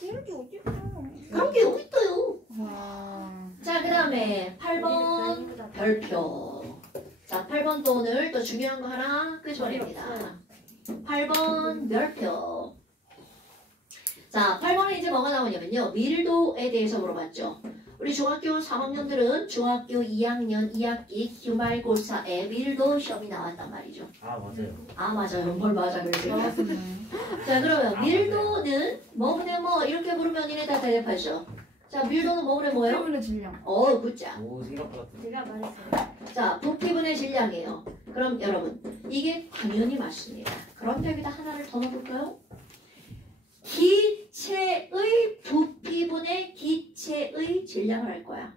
그런 게 어딨어요? 그런 게 여기 있어요. 와. 자, 그 다음에 8번 별표. 자, 8번 또 오늘 또 중요한 거 하나 끄집어냅니다. 8번 별표. 자, 8번에 이제 뭐가 나오냐면요. 밀도에 대해서 물어봤죠. 우리 중학교 3학년들은 중학교 2학년 2학기 기말고사에 밀도 시험이 나왔단 말이죠. 아 맞아요. 아, 맞아요. 뭘 맞아 그랬어요. 나왔었네. 자, 그러면 아, 밀도는 뭐분의 뭐 이렇게 부르면 얘네 다 대답하죠. 자, 밀도는 뭐분의 뭐예요? L분의 질량. 굿자. 오 생각보다 제가 말했어요. 자, 부피분의 질량이에요. 그럼 여러분, 이게 당연히 맞습니다. 그럼 여기다 하나를 더 넣어볼까요? 기체의 부피분의 기체의 질량을 할 거야.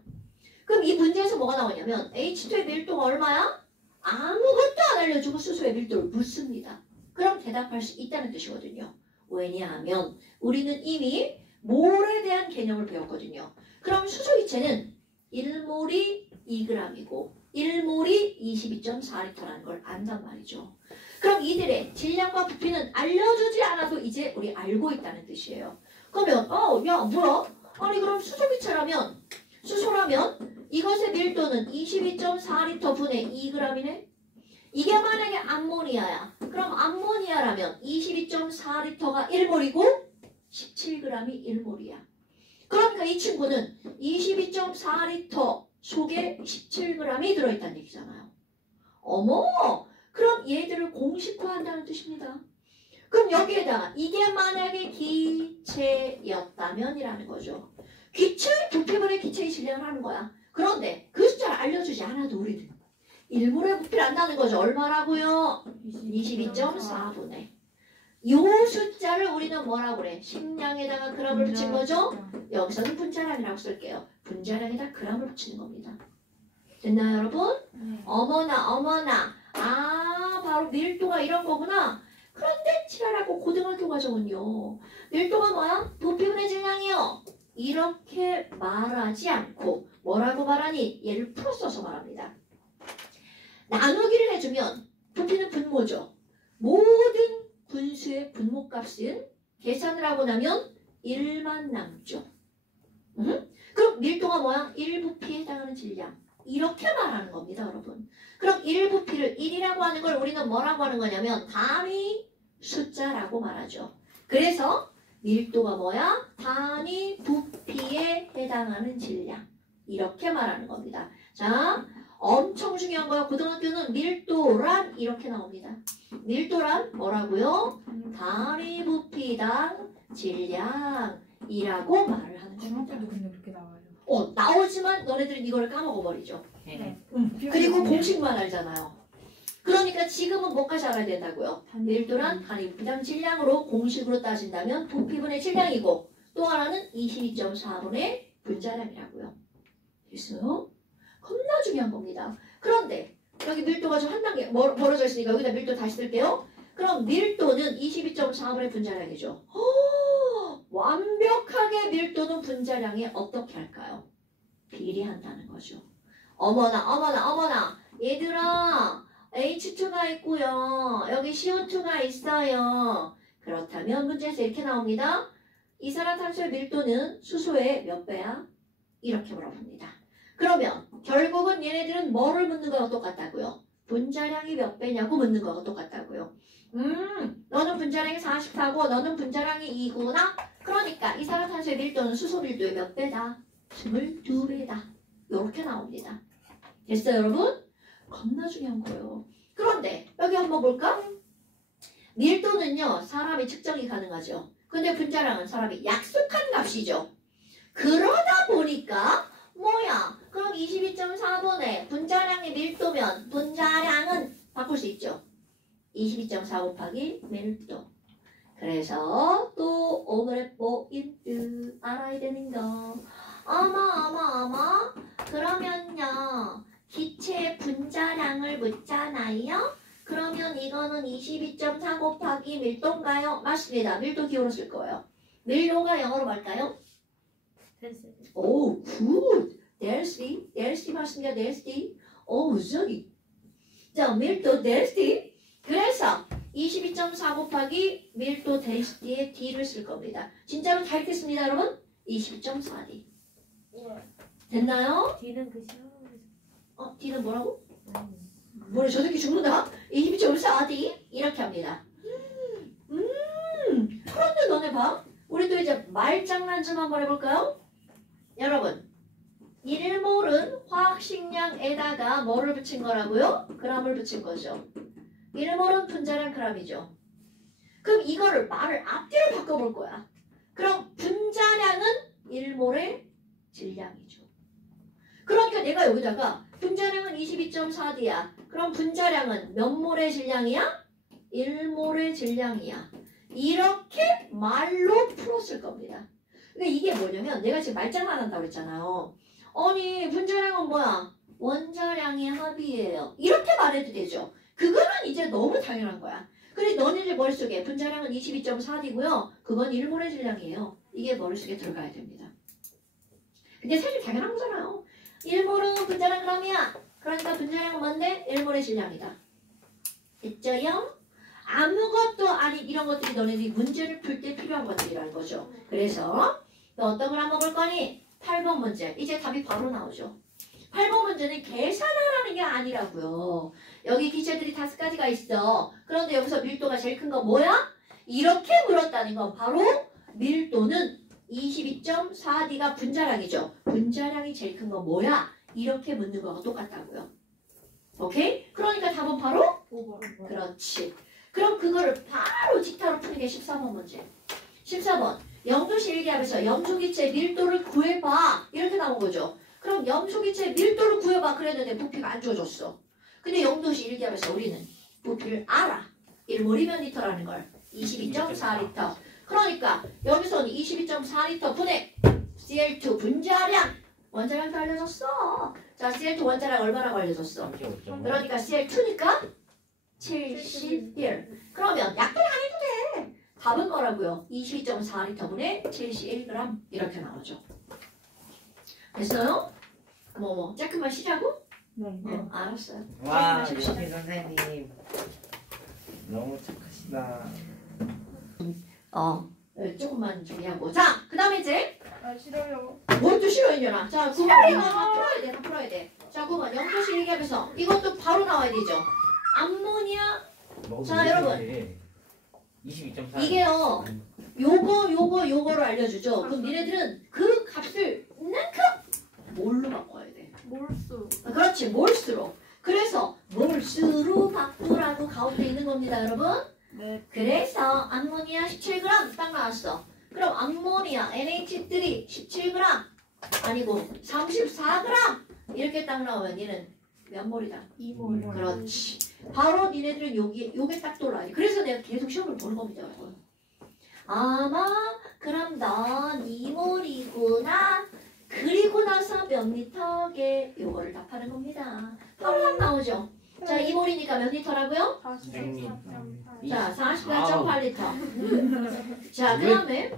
그럼 이 문제에서 뭐가 나오냐면 H2의 밀도가 얼마야? 아무것도 안 알려주고 수소의 밀도를 묻습니다. 그럼 대답할 수 있다는 뜻이거든요. 왜냐하면 우리는 이미 몰에 대한 개념을 배웠거든요. 그럼 수소 기체는 1몰이 2g이고 1몰이 22.4L라는 걸 안단 말이죠. 그럼 이들의 질량과 부피는 알려주지 않아도 이제 우리 알고 있다는 뜻이에요. 그러면 야 뭐야? 아니 그럼 수소 기체라면 수소라면 이것의 밀도는 22.4L 분의 2g이네? 이게 만약에 암모니아야. 그럼 암모니아라면 22.4L가 1몰이고 17g이 1몰이야. 그러니까 이 친구는 22.4L 속에 17g이 들어있다는 얘기잖아요. 어머! 그럼 얘들을 공식화한다는 뜻입니다. 그럼 여기에다가 이게 만약에 기체였다면이라는 거죠. 기체의 부피분의 기체의 질량을 하는 거야. 그런데 그 숫자를 알려주지 않아도 우리는 1몰의 부피를 안다는 거죠. 얼마라고요? 22.4분의. 요 숫자를 우리는 뭐라고 그래? 식량에다가 g을 붙인 거죠? 여기서는 분자량이라고 쓸게요. 분자량에다 g을 붙이는 겁니다. 됐나요, 여러분? 어머나. 아, 바로 밀도가 이런 거구나. 그런데 칠하라고 고등학교 과정은요. 밀도가 뭐야? 부피분의 질량이요. 이렇게 말하지 않고 뭐라고 말하니? 얘를 풀어 써서 말합니다. 나누기를 해주면 부피는 분모죠. 모든 분수의 분모값은 계산을 하고 나면 1만 남죠. 그럼 밀도가 뭐야? 1부피에 해당하는 질량. 이렇게 말하는 겁니다, 여러분. 그럼 1부피를 1이라고 하는 걸 우리는 뭐라고 하는 거냐면 단위 숫자라고 말하죠. 그래서 밀도가 뭐야? 단위 부피에 해당하는 질량. 이렇게 말하는 겁니다. 자, 엄청 중요한 거야. 고등학교는 밀도란 이렇게 나옵니다. 밀도란 뭐라고요? 단위 부피당 질량이라고 말을 하는 겁니다. 중학교도 근데 그렇게 나와요. 나오지만 너네들은 이걸 까먹어버리죠. 네. 그리고 공식만 알잖아요. 그러니까 지금은 뭐까지 알아야 된다고요? 밀도란 단위 부피당 질량으로 공식으로 따진다면 부피분의 질량이고 또 하나는 22.4분의 분자량이라고요. 됐어요? 겁나 중요한 겁니다. 그런데 여기 밀도가 좀 한 단계 벌어져 있으니까 여기다 밀도 다시 쓸게요. 그럼 밀도는 22.4분의 분자량이죠. 완벽하게 밀도는 분자량에 어떻게 할까요? 비례한다는 거죠. 어머나. 얘들아, H2가 있고요. 여기 CO2가 있어요. 그렇다면 문제에서 이렇게 나옵니다. 이산화탄소의 밀도는 수소의 몇 배야? 이렇게 물어봅니다. 그러면 결국은 얘네들은 뭐를 묻는 거가 똑같다고요? 분자량이 몇 배냐고 묻는 거가 똑같다고요. 너는 분자량이 44고 너는 분자량이 2구나. 그러니까 이산화탄소의 밀도는 수소 밀도의 몇 배다? 22배다. 이렇게 나옵니다. 됐어요, 여러분? 겁나 중요한 거예요. 그런데 여기 한번 볼까? 밀도는요, 사람이 측정이 가능하죠. 근데 분자량은 사람이 약속한 값이죠. 그러다 보니까 뭐야? 그럼 22.4번에 분자량이 밀도면 분자량은 바꿀 수 있죠. 22.4 곱하기 밀도. 그래서 또 오늘의 포인트 알아야 되는 거. 아마 그러면요, 기체의 분자량을 묻잖아요. 그러면 이거는 22.4 곱하기 밀도인가요? 맞습니다. 밀도 기호로 쓸 거예요. 밀도가 영어로 뭘까요? 오, 굿. density 맞습니다. density. 오, 저기. 자, 밀도 density. 그래서 22.4 곱하기 밀도 density에 d를 쓸 겁니다. 진짜로 다 읽겠습니다, 여러분. 22.4d. 됐나요? 뒤는 그 시험에서. d는 뭐라고? 뭐래, 저 새끼 죽는다? 22.4d? 이렇게 합니다. 그런데 너네 봐. 우리 또 이제 말장난 좀 한번 해볼까요? 여러분, 1몰은 화학식량에다가 뭐를 붙인 거라고요? 그람을 붙인 거죠. 1몰은 분자량 그람이죠. 그럼 이거를 말을 앞뒤로 바꿔볼 거야. 그럼 분자량은 1몰의 질량이죠. 그러니까 내가 여기다가 분자량은 22.4D야. 그럼 분자량은 몇 몰의 질량이야? 1몰의 질량이야. 이렇게 말로 풀었을 겁니다. 그러니까 이게 뭐냐면 내가 지금 말장난 한다고 그랬잖아요. 아니 분자량은 뭐야? 원자량의 합이에요. 이렇게 말해도 되죠. 그거는 이제 너무 당연한 거야. 그래 너네들 머릿속에 분자량은 22.4D고요. 그건 1몰의 질량이에요. 이게 머릿속에 들어가야 됩니다. 근데 사실 당연한 거잖아요. 1몰은 분자량 그람이야. 그러니까 분자량은 뭔데? 1몰의 질량이다. 됐죠요? 아무것도 아닌 이런 것들이 너네들이 문제를 풀 때 필요한 것들이라는 거죠. 그래서 너 어떤 걸 한번 볼 거니? 8번 문제. 이제 답이 바로 나오죠. 8번 문제는 계산하라는 게 아니라고요. 여기 기체들이 5가지가 있어. 그런데 여기서 밀도가 제일 큰 건 뭐야? 이렇게 물었다는 건 바로 밀도는 22.4D가 분자량이죠. 분자량이 제일 큰 건 뭐야? 이렇게 묻는 거하고 똑같다고요. 오케이? 그러니까 답은 바로? 5번. 그렇지. 그럼 그거를 바로 직타로 푸는 게 14번 문제. 14번. 염도시 일기압에서 염소기체 밀도를 구해봐. 이렇게 나온 거죠. 그럼 염소기체 밀도를 구해봐. 그랬는데 부피가 안 주어졌어. 근데 염도시 일기압에서 우리는 부피를 알아. 1몰이 몇 리터라는 걸. 22.4리터. 그러니까 여기서는 22.4리터 분의 Cl2 분자량. 원자량도 알려줬어. 자, Cl2 원자량 얼마라고 알려줬어? 35.5. 그러니까 Cl2니까 71. 그러면 약분 안 해도 돼. 답은 뭐라고요? 22.4리터분의 71g 이렇게 나오죠. 됐어요? 조금만 쉬자고? 네. 알았어요. 와, 마십시오. 역시 선생님. 너무 착하시다. 조금만 준비하고. 자, 그 다음에 이제 아 싫어요. 뭘 또 싫어 이년아. 자, 9번 이거 다 풀어야 돼. 다 풀어야 돼. 자, 9번 영도시 일기압에서 이것도 바로 나와야 되죠. 암모니아. 자, 여러분. 22.4. 이게요. 요거를 알려주죠. 그럼 니네들은 그 값을 이만큼 뭘로 바꿔야 돼? 몰수. 그렇지, 몰수로. 그래서 몰수로 바꾸라고 가운데 있는 겁니다, 여러분. 네. 그래서 암모니아 17g 딱 나왔어. 그럼 암모니아 NH3 17g 아니고 34g 이렇게 딱 나오면 얘는 몇 몰이다? 2몰. 그렇지. 바로 니네들은 요게 딱 떠올라야 돼. 그래서 내가 계속 시험을 보는 겁니다, 여러분. 아마 그럼 넌 2몰이구나. 그리고 나서 몇 리터게 요거를 답하는 겁니다. 바로 답 나오죠. 자, 2몰이니까 몇 리터라고요? 44.8. 자, 44.8리터. 자, 그 다음에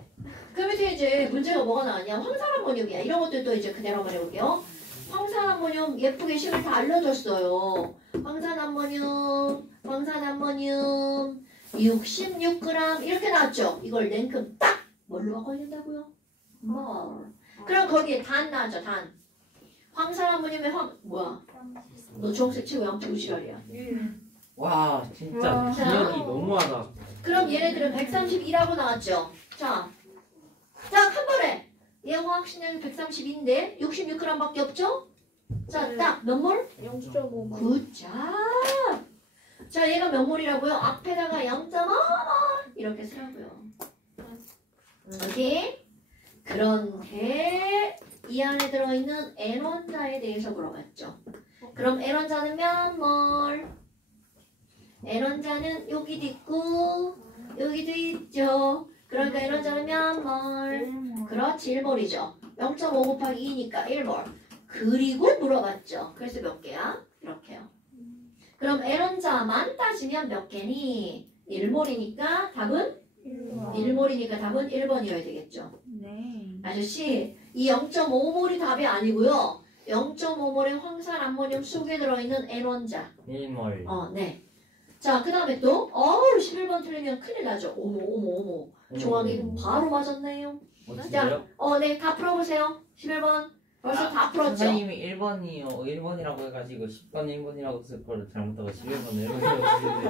그 밑에 이제 문제가 뭐가 나왔냐? 황산암모늄이야. 이런 것들도 이제 그대로 한번 해볼게요. 황산암모늄 예쁘게 식을 다 알려줬어요. 황산암모늄 66g 이렇게 나왔죠. 이걸 냉큼 딱 뭘로 바꿔야 된다고요? 뭘. 그럼 거기에 단 나왔죠. 단. 황산암모늄의 뭐야? 너 주황색 치고 양치고 지랄이야. 와, 진짜 와. 기억이 너무하다. 그럼 얘네들은 132라고 나왔죠. 자, 한 번에 얘 화학식량이 132인데 66g밖에 없죠? 자, 딱 몇 몰? 0.5. 굿잡. 자, 얘가 몇 몰이라고요? 앞에다가 0.5몰 이렇게 쓰라고요. 오케이? 그런데 이 안에 들어있는 N원자에 대해서 물어봤죠. 그럼 N원자는 몇 몰? N원자는 여기도 있고 여기도 있죠. 그러니까 N원자는 몇 몰? 그렇지, 1몰이죠. 0.5 곱하기 2니까 1몰. 그리고 물어봤죠. 그래서 몇 개야? 이렇게요. 그럼 N원자만 따지면 몇 개니? 1몰이니까 답은? 1몰이니까 답은 1번이어야 되겠죠. 네. 아저씨, 이 0.5몰이 답이 아니고요. 0.5몰의 황산 암모늄 속에 들어있는 N원자. 1몰. 네. 자, 그 다음에 또 11번 틀리면 큰일 나죠. 어머. 종합이 바로 맞았네요. 진짜요? 네, 다 풀어보세요. 11번. 벌써 다 풀었죠? 선생님이 1번이요. 1번이라고 해가지고 10번 1번이라고 쓸 거를 잘못하고 11번 1번이라고 쓰는데.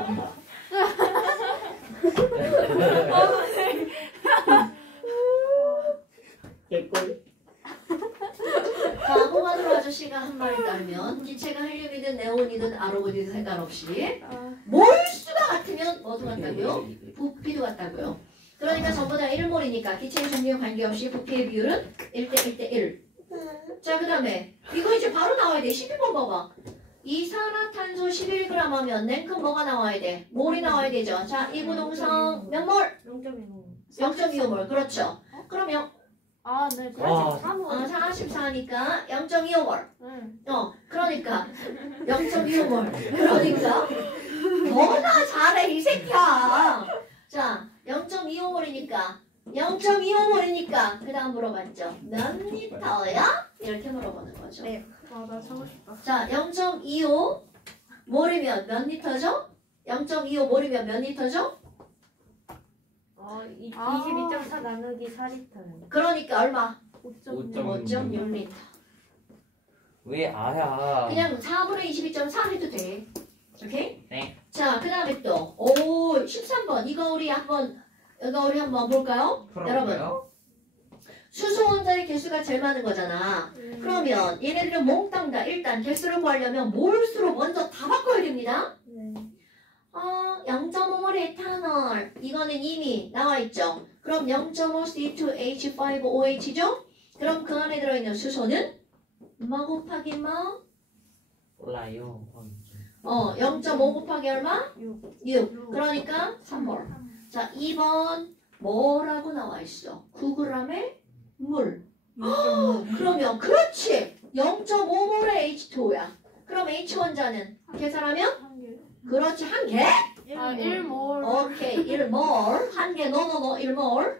개꿀. 자, 호만으로 아저씨가 한 말에 따르면 기체가 헬륨이든 네온이든 아르곤이든 상관없이 몰수가 같으면 뭐도 같다고요? 부피도 같다고요. 그러니까 전부 다 1몰이니까 기체의 종류에 관계없이 부피의 비율은 1대 1대 1. 자, 그 다음에 이거 이제 바로 나와야 돼. 12번 봐봐. 이산화탄소 11g 하면 냉큼 뭐가 나와야 돼? 몰이 나와야 되죠. 자, 이구동성 몇 몰? 0.25. 0.25몰. 그렇죠. 그러면 아, 네. 와. 43호. 44니까 0.25몰. 네. 그러니까 0.25몰. 그러니까 너나 잘해 이 새끼야. 자, 0.25몰이니까 0.25몰이니까 그 다음 물어봤죠. 몇 리터야? 이렇게 물어보는 거죠. 네. 나 사고 싶다. 자, 0.25 몰이면 몇 리터죠? 0.25 몰이면 몇 리터죠? 22.4 나누기 4리터는. 그러니까 얼마? 5.6. 5.6리터. 왜 아야? 그냥 4분의 22.4 해도 돼. 오케이? 네. 자, 그 다음에 또 13번. 이거 우리 한번 볼까요? 여러분, 수소 원자의 개수가 제일 많은 거잖아. 그러면 얘네들은 몽땅 다 일단 개수를 구하려면 몰수로 먼저 다 바꿔야 됩니다. 네. 0.5몰 에탄올. 이거는 이미 나와 있죠. 그럼 0.5 C2H5OH죠? 그럼 그 안에 들어있는 수소는 뭐 곱하기 뭐? 몰라요. 0.5 곱하기 얼마? 6. 그러니까 3몰. 자, 2번 뭐라고 나와 있어? 9g의 물. 그러면 그렇지. 0.5몰의 H2야. 그럼 H 원자는 계산하면? 한 개. 그렇지. 한 개? 1몰. 오케이. 1몰. 한 개. 노노노 1몰.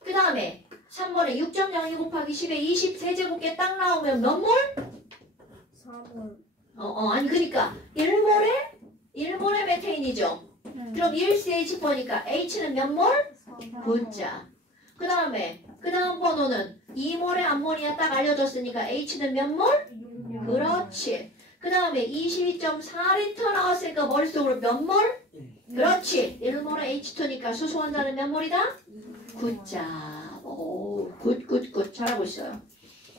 그 다음에 3번에 6.02 곱하기 10에 20세제곱계 딱 나오면 몇 몰? 4몰. 아니 그러니까 1몰의 메테인이죠. 그럼 1CH 보니까 H는 몇 몰? 9자. 그 다음 번호는 2몰의 암모니아 딱 알려줬으니까 H는 몇 몰? 그렇지. 그 다음에 22.4리터 나왔으니까 머릿속으로 몇 몰? 그렇지. 1몰의 H2니까 수소 원자는 몇 몰이다? 9자. 오, 굿. 잘하고 있어요.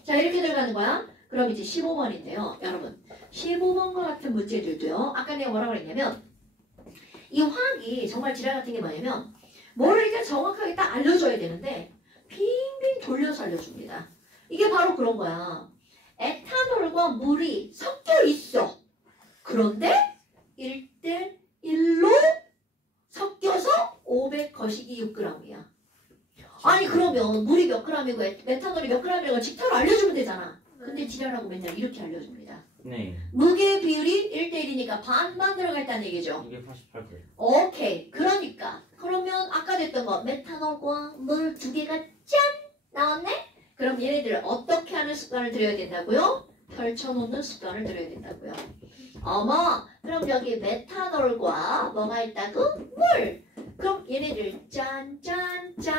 자, 이렇게 들어가는 거야. 그럼 이제 15번인데요. 여러분, 15번과 같은 문제들도요. 아까 내가 뭐라고 그랬냐면 이 화학이 정말 지랄 같은 게 뭐냐면 뭐를 이렇게 정확하게 딱 알려줘야 되는데 빙빙 돌려서 알려줍니다. 이게 바로 그런 거야. 에탄올과 물이 섞여 있어. 그런데 1대1로 섞여서 500 거시기 6g이야. 아니 그러면 물이 몇 g이고 메탄올이 몇 g이라고 직타로 알려주면 되잖아. 근데 지랄하고 맨날 이렇게 알려줍니다. 네. 무게 비율이 1대1이니까 반반 들어가 있다는 얘기죠. 288개. 오케이. 그러면 아까 됐던 거 메탄올과 물 두 개가 짠 나왔네? 그럼 얘네들을 어떻게 하는 습관을 들여야 된다고요? 펼쳐놓는 습관을 들여야 된다고요. 어머, 그럼 여기 메탄올과 뭐가 있다고? 물! 그럼 얘네들 짠짠짠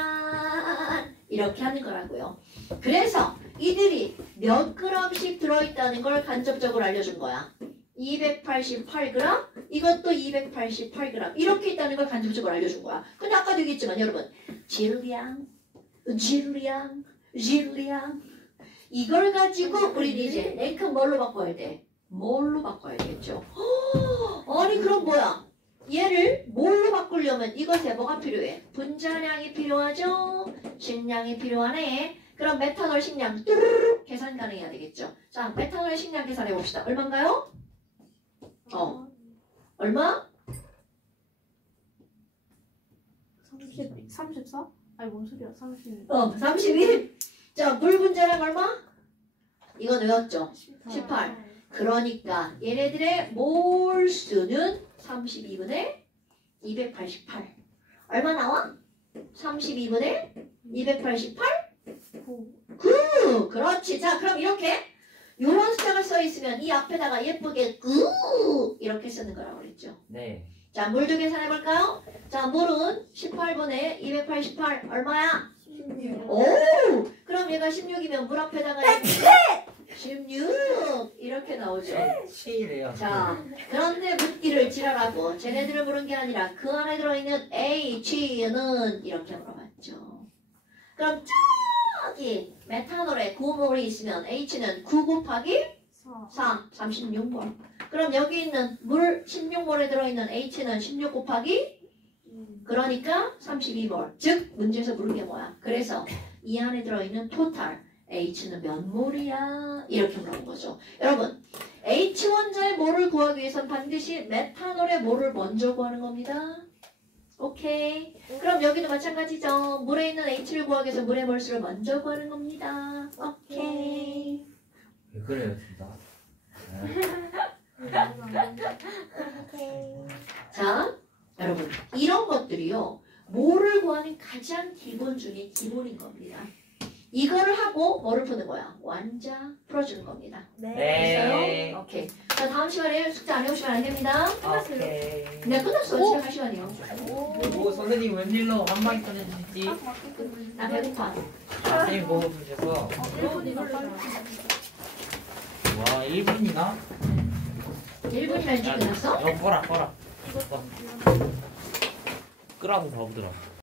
이렇게 하는 거라고요. 그래서 이들이 몇 g씩 들어있다는 걸 간접적으로 알려준 거야. 288g, 이것도 288g 이렇게 있다는 걸 간접적으로 알려준 거야. 근데 아까도 얘기했지만 여러분 질량 이걸 가지고 우리는 이제 랭크 뭘로 바꿔야 돼? 뭘로 바꿔야 되겠죠? 아니 그럼 뭐야? 얘를 뭘로 바꾸려면 이것에 뭐가 필요해? 분자량이 필요하죠? 식량이 필요하네. 그럼 메탄올 식량 뚜루룩 계산 가능해야 되겠죠? 자, 메탄올 식량 계산해 봅시다. 얼마인가요? 얼마? 34? 아니 뭔 소리야 30. 31. 자, 물 분자량 얼마? 이거 외웠죠? 18. 그러니까 얘네들의 몰수는 32분의 288. 얼마 나와? 32분의 288? 9. 그렇지. 자, 그럼 이렇게 요런 숫자가 써 있으면 이 앞에다가 예쁘게 9 이렇게 쓰는 거라고 그랬죠. 네. 자, 물도 계산해 볼까요? 자, 물은 18분의 288 얼마야? 16. 오! 그럼 얘가 16이면 물 앞에다가 16 이렇게 나오죠. C래요. 자, 그런데 묻기를 지랄하고 쟤네들을 물은 게 아니라 그 안에 들어있는 H는 이렇게 물어봤죠. 그럼 저기 메탄올에 9몰이 있으면 H는 9 곱하기 4, 36몰. 그럼 여기 있는 물 16몰에 들어있는 H는 16 곱하기 그러니까 32몰. 즉 문제에서 물은 게 뭐야? 그래서 이 안에 들어있는 토탈 H는 몇 몰이야? 이렇게 물어본 거죠. 여러분 H 원자의 몰을 구하기 위해선 반드시 메탄올의 몰을 먼저 구하는 겁니다. 오케이. 그럼 여기도 마찬가지죠. 물에 있는 H를 구하기 위해서 물의 몰수를 먼저 구하는 겁니다. 오케이. 왜 그래요, 진짜? 자, 여러분 이런 것들이요. 몰을 구하는 가장 기본 중에 기본인 겁니다. 이거를 하고 뭐를 푸는 거야? 완자 풀어주는 겁니다. 네. 됐어요? 오케이. 자, 다음 시간에 숙제 안 해오시면 안 됩니다. 오케이. 네, 끝났어. 집에 갈 시간이요. 뭐 선생님 웬일로 한 마리 꺼내주시지? 나 배고파. 선생님 먹어주셔서. 와 1분이나? 1분이면 이제 끝났어? 꺼라. 끄라고 바보들아.